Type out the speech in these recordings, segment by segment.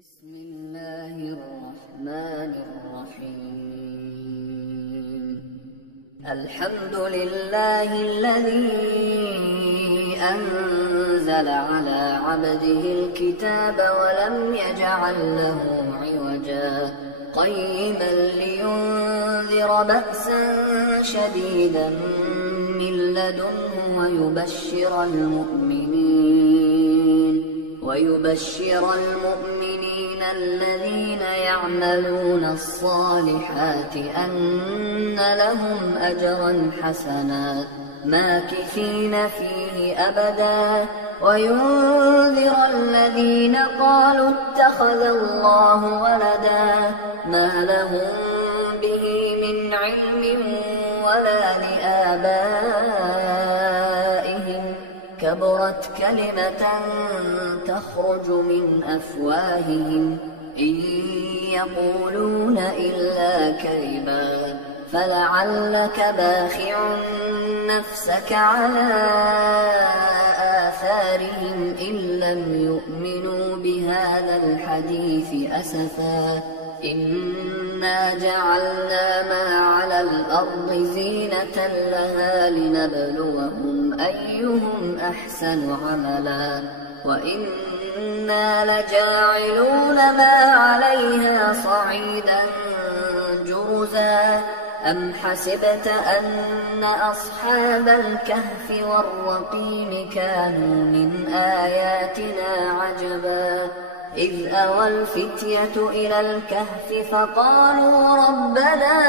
بسم الله الرحمن الرحيم. الحمد لله الذي أنزل على عبده الكتاب ولم يجعل له عوجا قيما لينذر بأسا شديدا من لدنه ويبشر المؤمنين الذين يعملون الصالحات أن لهم أجرا حسنا ماكثين فيه أبدا وينذر الذين قالوا اتخذ الله ولدا ما لهم به من علم ولا لآبائهم كبرت كلمة تخرج من أفواههم إن يقولون إلا كذبا فلعلك باخع نفسك على آثارهم إن لم يؤمنوا بهذا الحديث أسفا إنا جعلنا ما على الأرض زينة لها لنبلوهم أيهم أحسن عملا وإنا لجاعلون ما عليها صعيدا جرزا أم حسبت أن أصحاب الكهف والرقيم كانوا من آياتنا عجبا إذ أوى الفتية إلى الكهف فقالوا ربنا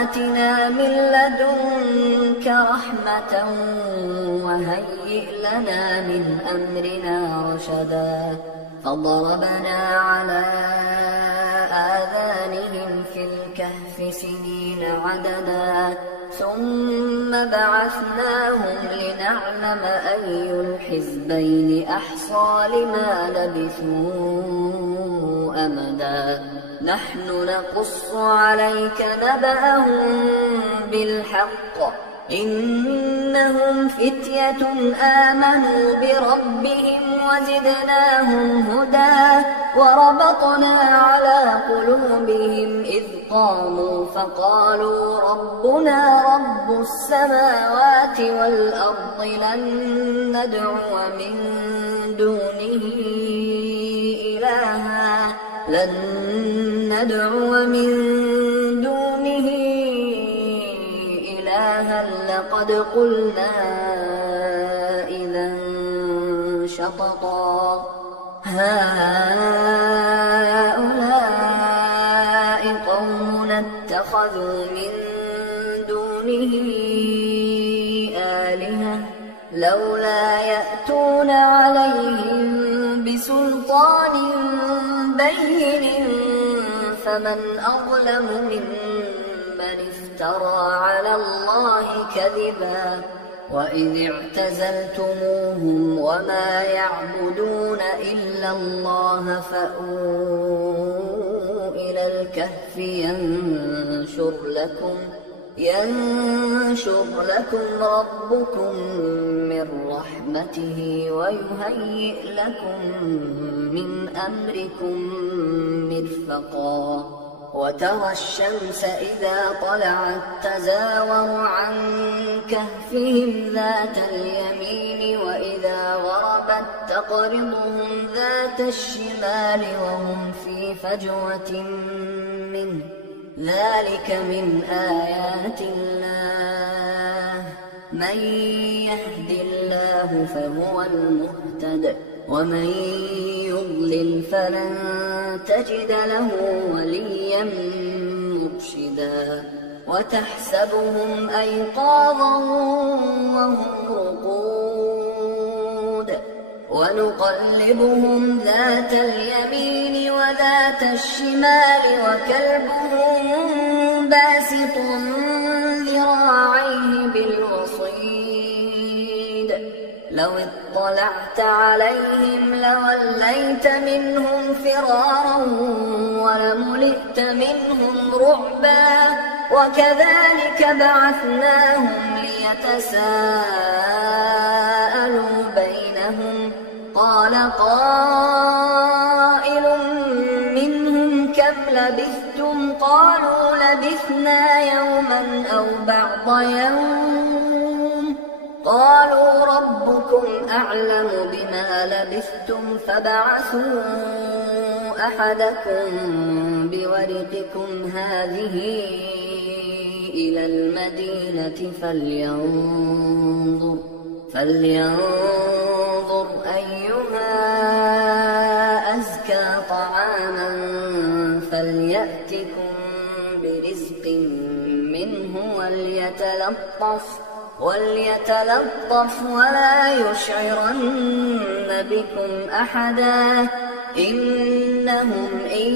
آتنا من لدنك رحمة وهيئ لنا من أمرنا رشدا فضربنا على آذانهم في الكهف سنين عددا ثم بعثناهم لنعلم أي الحزبين أحصى لما لبثوا أمدا نحن نقص عليك نبأهم بالحق إنهم فتية آمنوا بربهم وزدناهم هدى وربطنا على قلوبهم إذ قاموا فقالوا ربنا رب السماوات والأرض لن ندعو من دونه إلها لقد قلنا إذا شططا هؤلاء قومنا اتخذوا من دونه آلهة لولا يأتون عليهم بسلطان بين فمن أظلم ممن افترى على الله كذبا وإذ اعتزلتموهم وما يعبدون إلا الله فأووا إلى الكهف ينشر لكم ربكم من رحمته ويهيئ لكم من أمركم مرفقا وترى الشمس إذا طلعت تزاور عن كهفهم ذات اليمين وإذا غربت تقرضهم ذات الشمال وهم في فجوة منه ذلك من آيات الله من يهد الله فهو المهتد ومن يضلل فلن تجد له وليا مرشدا وتحسبهم أيقاظا وهم رقود ونقلبهم ذات اليمين وذات الشمال وكلبهم باسط ذراعيه بالوصيد لو اطلعت عليهم لوليت منهم فرارا ولملئت منهم رعبا وكذلك بعثناهم ليتساءلوا بينهم قال قائل منهم كم لبثتم قالوا لبثنا يوما أو بعض يوم قالوا ربكم أعلم بما لبثتم فابعثوا أحدكم بورقكم هذه إلى المدينة فلينظر أيها أزكى طعاما فليأتكم برزق منه وليتلطف ولا يشعرن بكم أحدا إنهم إن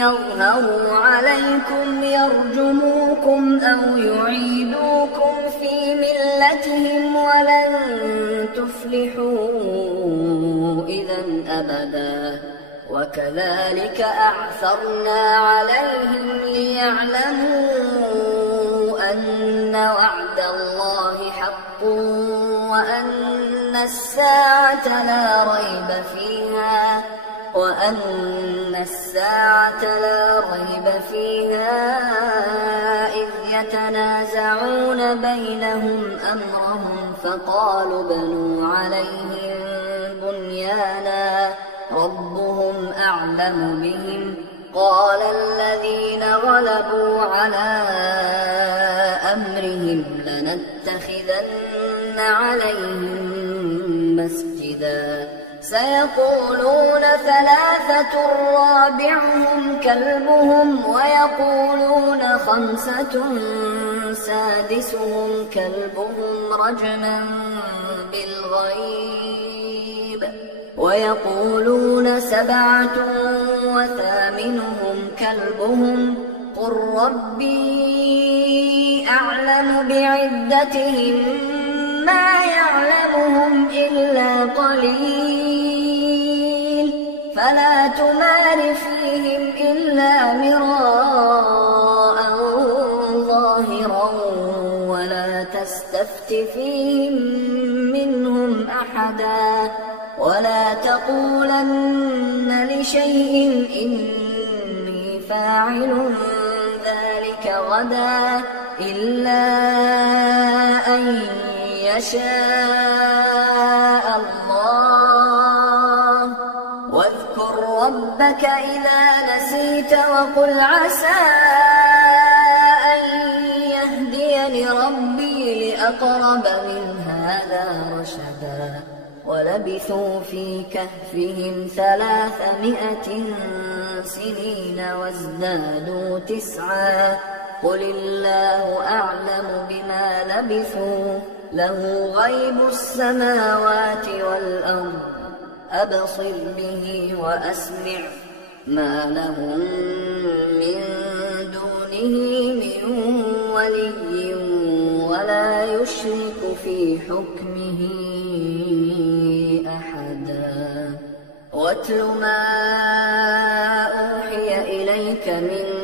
يظهروا عليكم يرجموكم أو يعيدوكم في ملتهم ولن تفلحوا إذا أبدا وكذلك أعثرنا عليهم ليعلموا أن وعد الله حق وأن الساعة لا ريب فيها إذ يتنازعون بينهم أمرهم فقالوا ابنوا عليهم بنيانا ربهم أعلم بهم قال الذين غلبوا على أمرهم لنتخذن عليهم مسجدا سيقولون ثلاثة رابعهم كلبهم ويقولون خمسة سادسهم كلبهم رجما بالغيب ويقولون سبعة وثامنهم كلبهم قل ربي أعلم بعدتهم ما يعلمهم إلا قليل فلا تمار فيهم إلا مراء ظاهرا ولا تستفت فيهم منهم أحدا ولا تقولن لشيء إني فاعل ذلك غدا إلا أن يشاء الله واذكر ربك إذا نسيت وقل عسى أن يهديني ربي لأقرب من هذا رشدا ولبثوا في كهفهم 300 سنين وازدادوا 9 قل الله أعلم بما لبثوا له غيب السماوات والأرض أبصر به وأسمع ما لهم من دونه من ولي ولا يشرك في حكمه أحدا واتل ما أوحي إليك من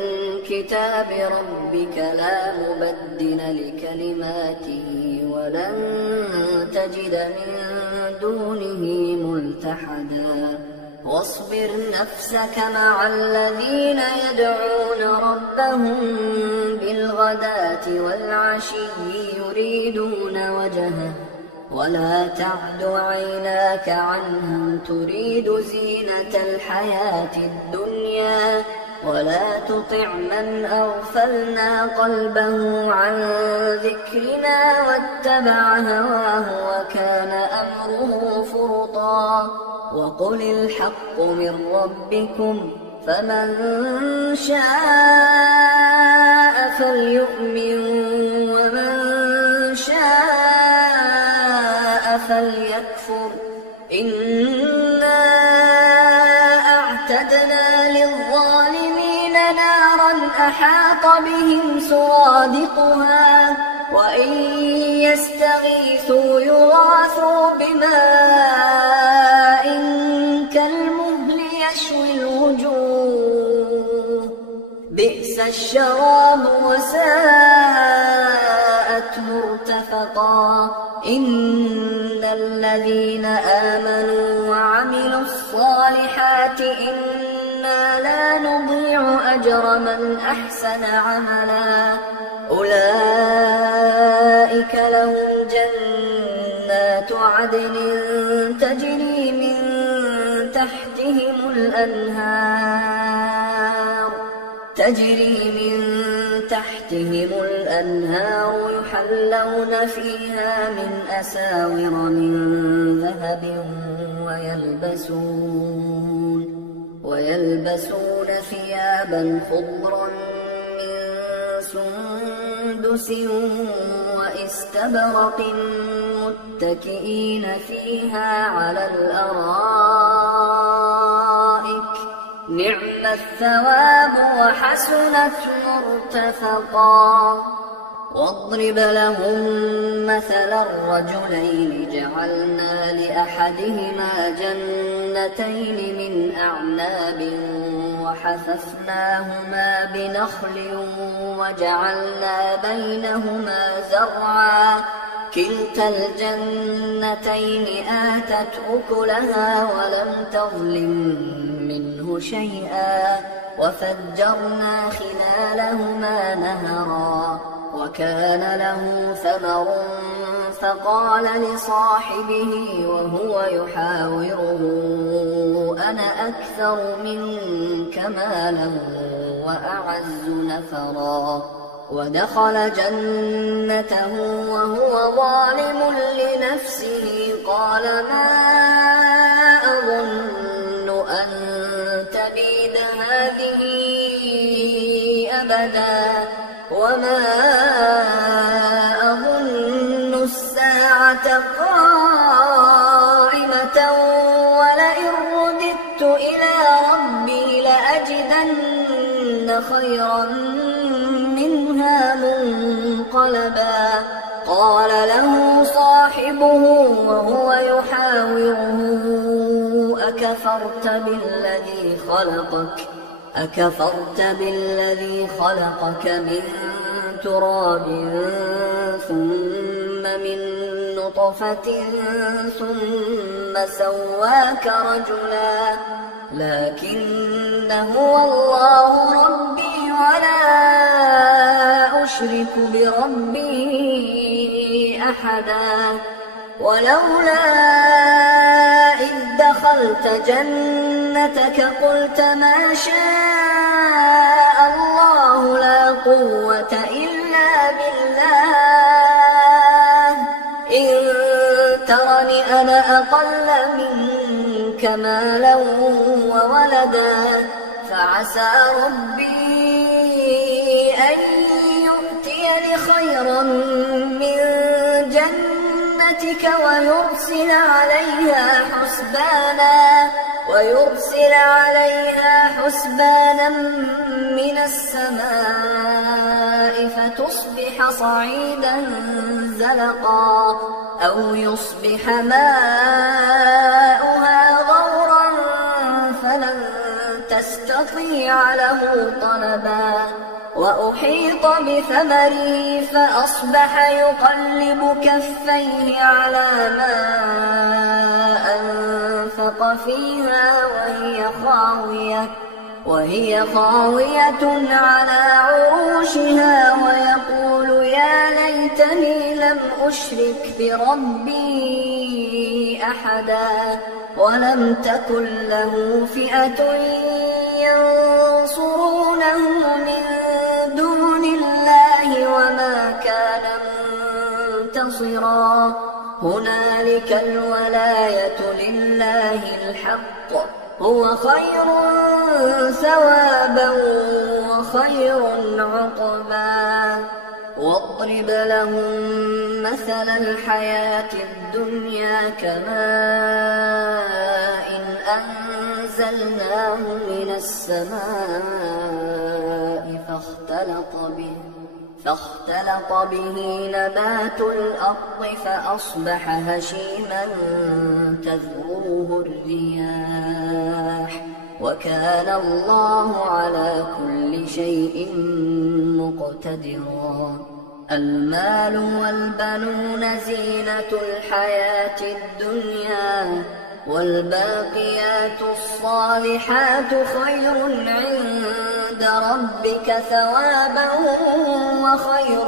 كتاب ربك لا مبدل لكلماته ولن تجد من دونه ملتحدا واصبر نفسك مع الذين يدعون ربهم بالغداة والعشي يريدون وجهه ولا تعد عيناك عنهم تريد زينة الحياة الدنيا ولا تطع من أغفلنا قلبه عن ذكرنا واتبع هواه وكان أمره فرطا وقل الحق من ربكم فمن شاء فليؤمن ومن شاء فليكفر إنا أعتدنا للظالمين نارا أحاط بهم سرادقها وإن يستغيثوا يغاثوا بماء كالمهل يشوي الوجوه بئس الشراب وساءت مرتفقا إن الذين آمنوا وعملوا الصالحات إنا لا نضيع أجر من أحسن عملا أولئك لهم جنات عدن تجري من تحتهم الأنهار يحلون فيها من أساور من ذهب ويلبسون ثيابا خضرا من سندس وإستبرق متكئين فيها على الأرائك نعم الثواب وحسنت مرتفقا واضرب لهم مثلا الرجلين جعلنا لأحدهما جنتين من أعناب وحففناهما بنخل وجعلنا بينهما زرعا كلتا الجنتين آتت أكلها ولم تظلم منه شيئا وفجرنا خلالهما نهرا وكان له ثمر فقال لصاحبه وهو يحاوره أنا أكثر منك مالا وأعز نفرا ودخل جنته وهو ظالم لنفسه قال ما أظن أن تبيد هذه أبدا وما أظن الساعة قائمة ولئن رددت إلى ربي لأجدن خيرا منها منقلبا قال له صاحبه وهو يحاوره أكفرت بالذي خلقك من تراب ثم من نطفة ثم سواك رجلا لكن هو الله ربي ولا أشرك بربي أحدا ولولا إذ دخلت جنتك قلت ما شاء الله لا قوة إلا بالله إن ترني أنا أقل منك مالا وولدا فعسى ربي أن يؤتيني خيرا من جنتك ويرسل عليها حسبانا من السماء فتصبح صعيدا زلقا أو يصبح ماؤها غورا فلن تستطيع له طلبا وأحيط بثمره فأصبح يقلب كفيه على ما أنفق فيها وهي خاوية على عروشها ويقول يا ليتني لم أشرك بربي أحدا ولم تكن له فئة ينصرونه من دون الله وما كان منتصرا هنالك الولاية لله الحق هو خير ثوابا وخير عقبا واضرب لهم مثل الحياة الدنيا كماء أنزلناه من السماء فاختلط به نبات الأرض فأصبح هشيما تذروه الرياح وكان الله على كل شيء مقتدرا. المال والبنون زينة الحياة الدنيا، والباقيات الصالحات خير عند ربك ثوابا وخير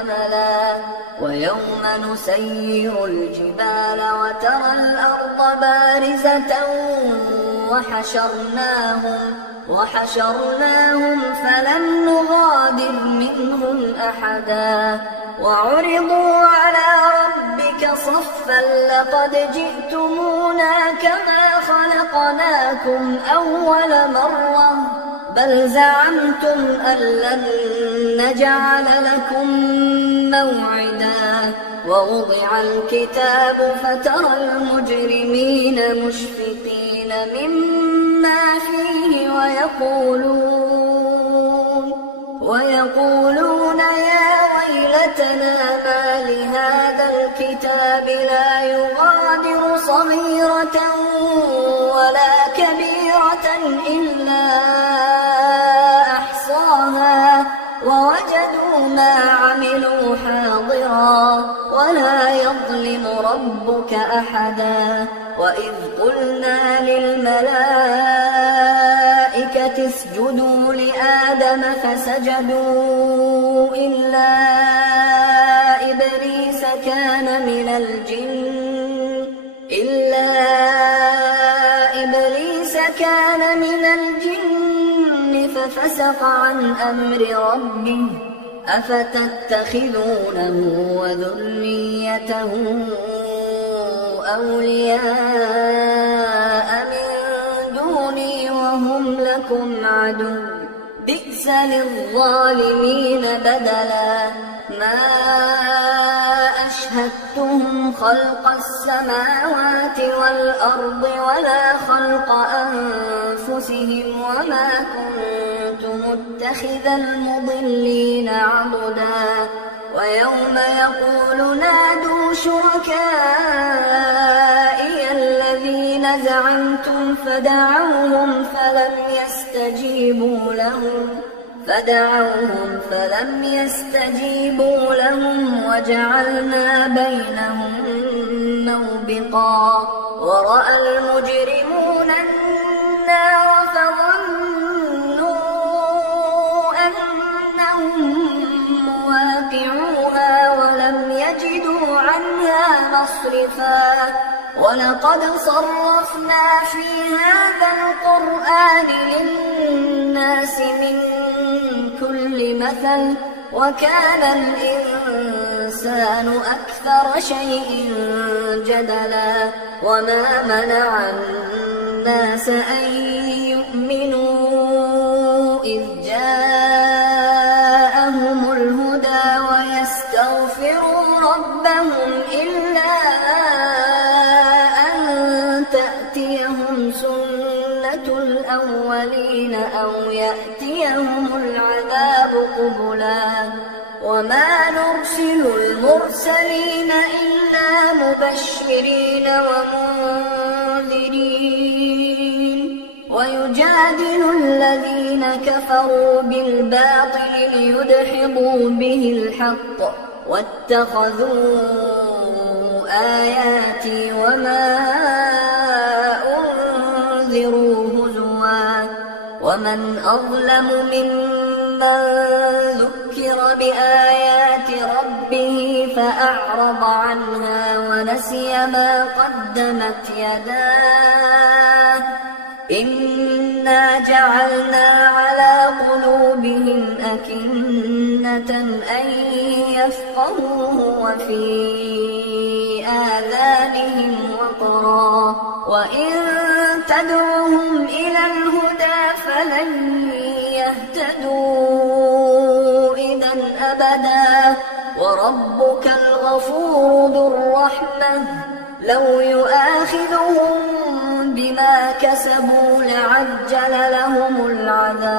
أملا. ويوم نسير الجبال وترى الأرض بارزة وحشرناهم فلم نغادر منهم أحدا. وعرضوا على ربك صفا لقد جئتمونا كما خلقناكم أول مرة بل زعمتم أن لن نجعل لكم موعدا. ووضع الكتاب فترى المجرمين مشفقين مما فيه ويقولون يا ويلتنا ما لهذا الكتاب لا يغادر صغيرة ولا كبيرة إلا أحصاها ووجدوا ما عملوا حاضرا ولا يظلم ربك أحدا. وإذ قلنا للملائكة اسجدوا لآدم فسجدوا إلا إبليس كان من الجن ففسق عن أمر ربه أفتتخذونه وذريته أولياء من دوني وهم لكم عدو بئس للظالمين بدلا. ما أشهدتهم خلق السماوات والأرض ولا خلق أنفسهم وما كنت متخذ المضلين عضدا. ويوم يقول نادوا شركائي الذين زعمتم فدعوهم فلم يستجيبوا لهم وجعلنا بينهم موبقا. ورأى المجرمون النار فظنوا أنهم مواقعوها ولم يجدوا عنها مصرفا. ولقد صرفنا في هذا القرآن للناس من كل مثل وكان الإنسان أكثر شيء جدلا. وما منع الناس أن يؤمنوا إذ جاءهم الهدى ويستغفروا ربهم إلا أن تأتيهم سنة الأولين أو يأتيهم العذاب قبلا. وما نرسل المرسلين إلا مبشرين ومنذرين ويجادل الذين كفروا بالباطل ليدحضوا به الحق واتخذوا آياتي وما أنذروا هزوا. ومن أظلم ممن ذكر بآيات ربه فأعرض عنها ونسي ما قدمت يداه إنا جعلنا على قلوبهم أكنة أن يفقهوه وفي آذانهم وقرا وإن تدعوهم إلى الهدى فلن يهتدوا إذا أبدا. وربك الغفور ذو الرحمة لو يؤاخذهم بما كسبوا لعجل لهم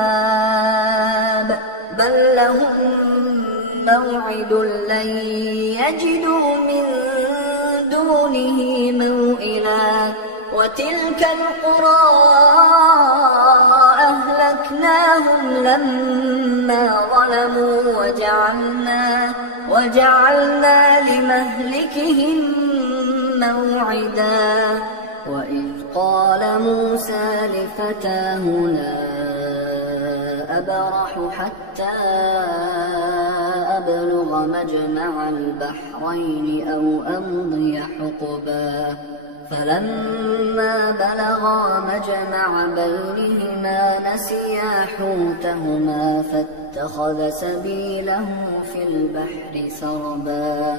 العذاب بل لهم موعد لن يجدوا من دونه موئلا. وتلك القرى أهلكناهم لما ظلموا وجعلنا لمهلكهم موعدا وإذ قال موسى لفتاه لا أبرح حتى أبلغ مجمع البحرين أو أمضي حقبا فلما بلغا مجمع بينهما نسيا حوتهما فاتخذ سبيله في البحر سربا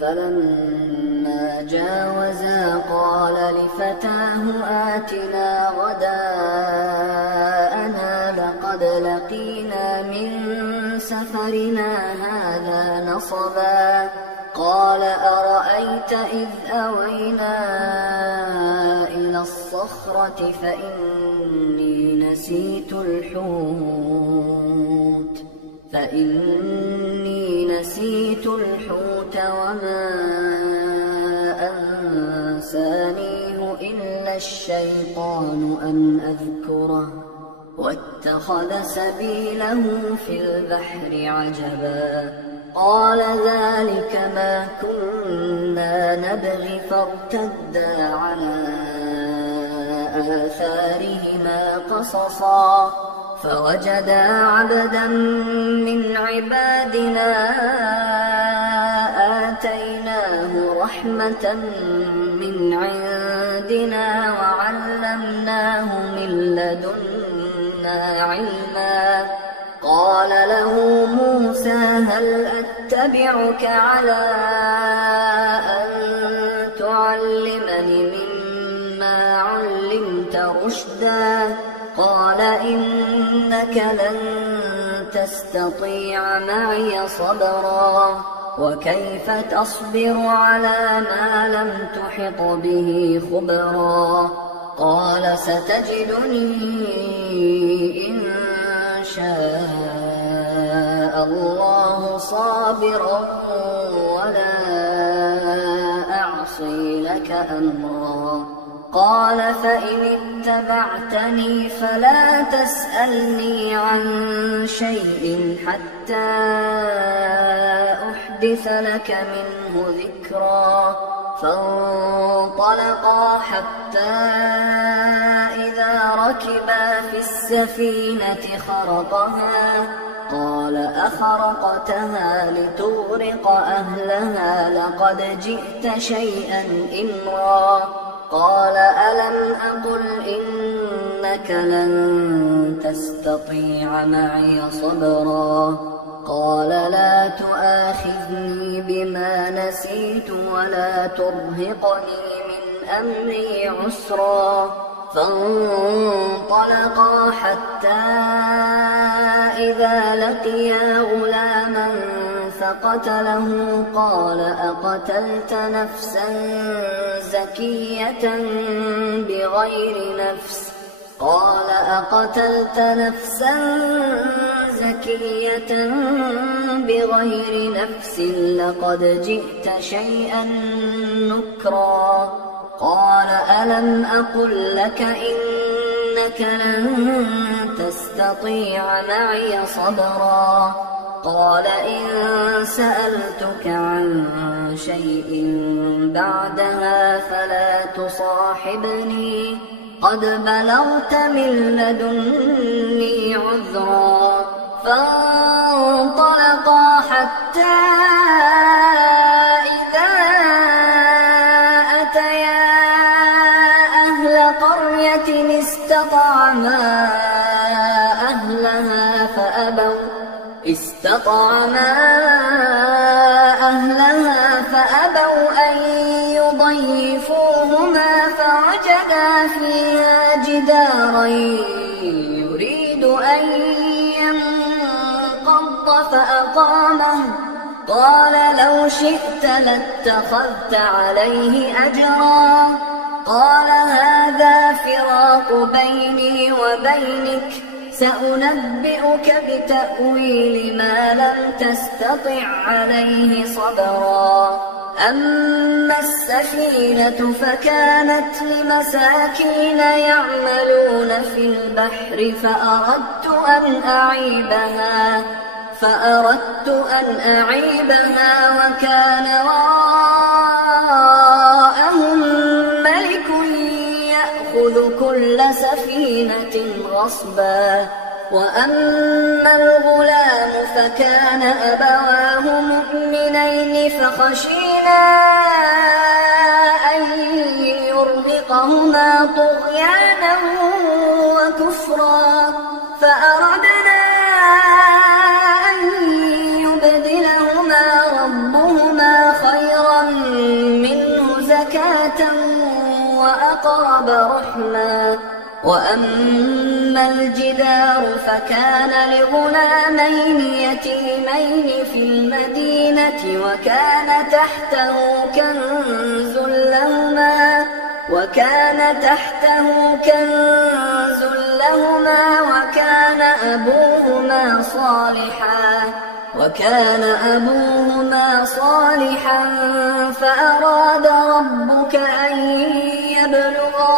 فلما جاوزا قال لفتاه آتنا غداءنا لقد لقينا من سفرنا هذا نصبا قال أرأيت إذ أوينا إلى الصخرة فإني نسيت الحوت وما أنسانيه إلا الشيطان أن أذكره واتخذ سبيله في البحر عجبا قال ذلك ما كنا نبغي فارتدا على آثارهما قصصا فوجدا عبدا من عبادنا آتيناه رحمة من عندنا وعلمناه من لدنا علما قال له موسى هل أتبعك على أن تعلمني مما علمت رشدا قال إنك لن تستطيع معي صبرا وكيف تصبر على ما لم تحط به خبرا قال ستجدني إن شاء الله صابرا ولا أعصي لك أمرا قال فإن اتبعتني فلا تسألني عن شيء حتى أحدث لك منه ذكرا فانطلقا حتى إذا ركبا في السفينة خرقها قال أخرقتها لتغرق أهلها لقد جئت شيئا إمرا قال ألم أقل إنك لن تستطيع معي صبرا قال لا تؤاخذني بما نسيت ولا ترهقني من أمري عسرا فانطلقا حتى إذا لقيا غلاما فقتله قال أقتلت نفسا زكية بغير نفس لقد جئت شيئا نكرا قال ألم أقل لك إنك لن تستطيع معي صبرا قال إن سألتك عن شيء بعدها فلا تصاحبني قد بلغت من لدني عذرا فانطلقا حتى إذا أتيا أهل قرية استطعما أهلها فأبوا أن يضيفوهما فوجدا فيها جدارا يريد أن ينقض فأقامه قال لو شئت لاتخذت عليه أجرا قال هذا فراق بيني وبينك سأنبئك بتأويل ما لم تستطع عليه صبرا أما السفينة فكانت لمساكين يعملون في البحر فأردت أن أعيبها وكان وراءهم ملك يأخذ كل سفينة غصبا. وأما الغلام فكان أبواه مؤمنين فخشينا أن يرهقهما طغيانا وكفرا فأردنا أن يبدلهما ربهما خيرا منه زكاة وأقرب رحما. وأما الجدار فكان لغلامين يتيمين في المدينة وكان تحته كنز لهما وكان أبوهما صالحا فأراد ربك أن يبلغا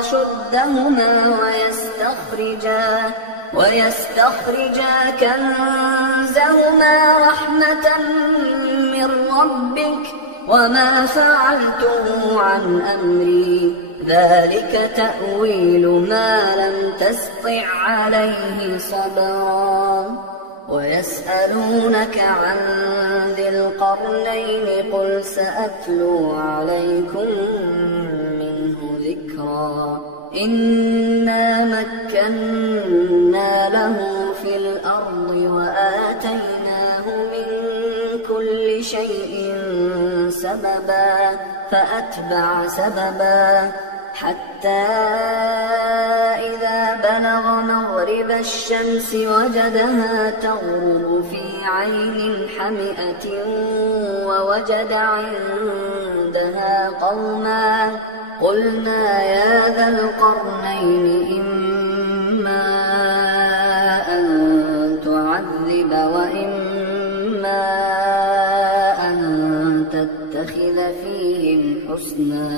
أشدهما ويستخرجا كنزهما رحمة من ربك وما فعلته عن أمري ذلك تأويل ما لم تسطع عليه صبرا. ويسألونك عن ذي القرنين قل سأتلو عليكم منه ذكرا. إنا مكنا له في الأرض وآتيناه من كل شيء سببا فأتبع سببا حتى إذا بلغ مغرب الشمس وجدها تغرب في عين حمئة ووجد عندها قوما قلنا يا ذا القرنين إما أن تعذب وإما أن تتخذ فيهم حسنا.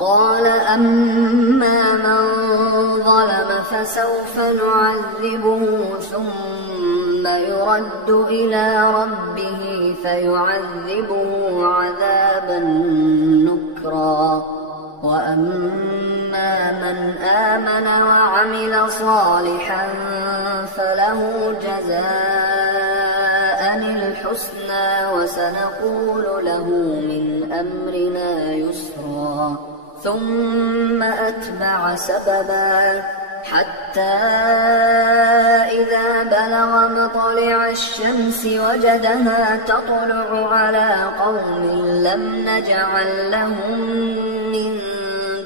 قال أما من ظلم فسوف نعذبه ثم يرد إلى ربه فيعذبه عذابا نكرا. وأما من آمن وعمل صالحا فله جزاء الحسنى وسنقول له من أمرنا يسرا. ثم أتبع سببا حتى إذا بلغ مطلع الشمس وجدها تطلع على قوم لم نجعل لهم من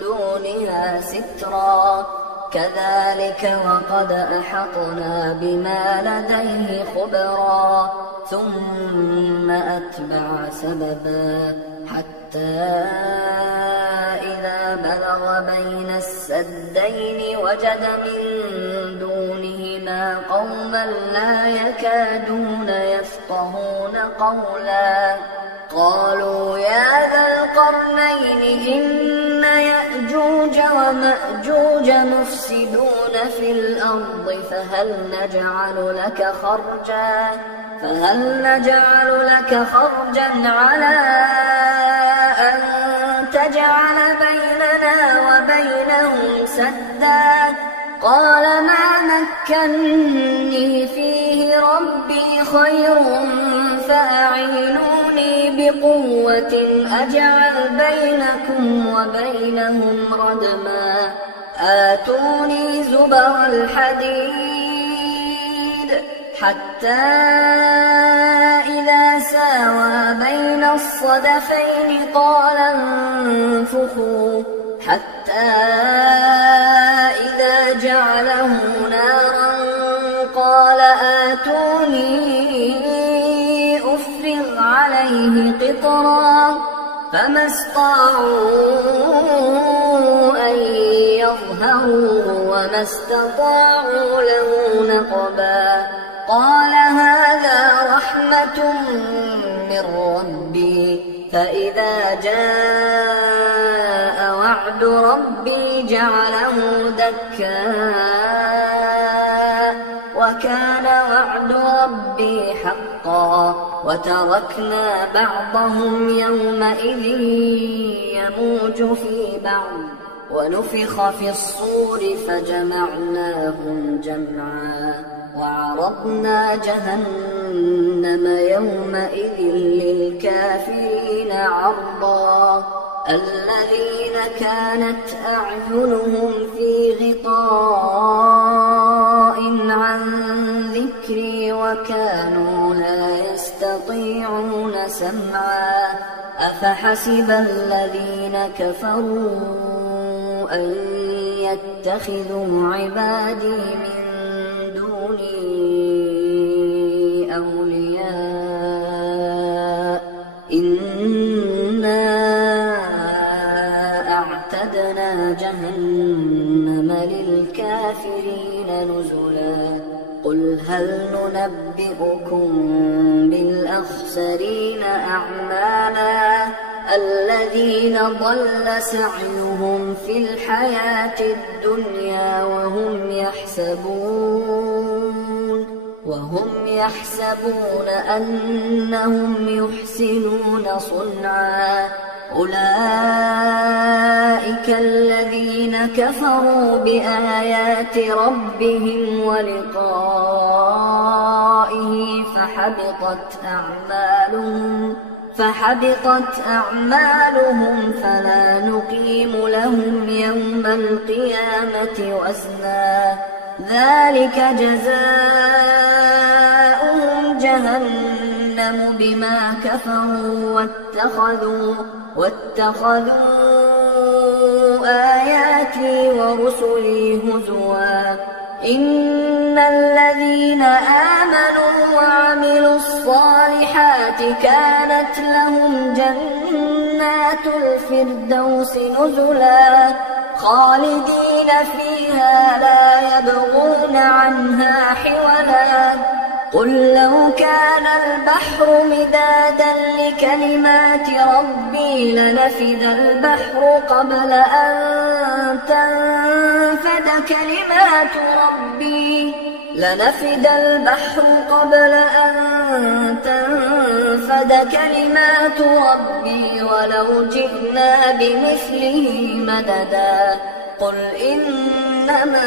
دونها سترا. كذلك وقد أحطنا بما لديه خبرا. ثم أتبع سببا حتى إذا بلغ بين السدين وجد من دونهما قوما لا يكادون يفقهون قولا. قالوا يا ذا القرنين إن يأجوج ومأجوج مفسدون في الأرض فهل نجعل لك خرجا على أن تجعل بيننا وبينهم سدا. قال ما مكني فيه ربي خير فأعينوني بقوة أجعل بينكم وبينهم ردما. آتوني زبر الحديد حتى إذا ساوى بين الصدفين قال انفخوا حتى إذا جعله نارا قال آتوني أفرغ عليه قطرا. فما استطاعوا أن يظهروه وما استطاعوا له نقبا. قال هذا رحمة من ربي فإذا جاء وعد ربي جعله دكاء وكان وعد ربي حقا وتركنا بعضهم يومئذ يموج في بعض ونفخ في الصور فجمعناهم جمعا وعرضنا جهنم يومئذ للكافرين عرضا الذين كانت أعينهم في غطاء عن ذكري وكانوا لا يستطيعون سمعا أفحسب الذين كفروا أن يتخذوا عبادي من دوني أولياء إنا أعتدنا جهنم للكافرين نزلا قل هل ننبئكم بالأخسرين أعمالا الذين ضل سعيهم في الحياة الدنيا وهم يحسبون أنهم يحسنون صنعا أولئك الذين كفروا بآيات ربهم ولقائه فحبطت أعمالهم فلا نقيم لهم يوم القيامة وزنا ذلك جزاؤهم جهنم بما كفروا واتخذوا آياتي ورسلي هزوا إن الذين آمنوا وعملوا الصالحات كانت لهم جنات الفردوس نزلا خالدين فيها لا يبغون عنها حولا قل لو كان البحر مدادا لكلمات ربي لنفد البحر قبل أن تنفد كلمات ربي ولو جئنا بمثله مددا قل إنما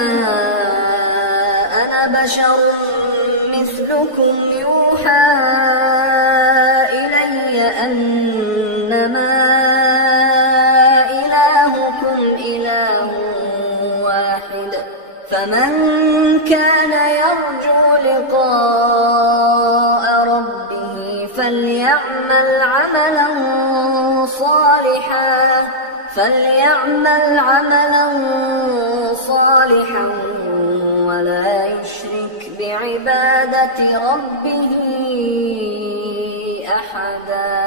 أنا بشر مثلكم يوحى إلي أنما إلهكم إله واحد فمن كان يرجو لقاء ربه فليعمل عملا صالحا ولا يشرك بعبادة ربه أحدا.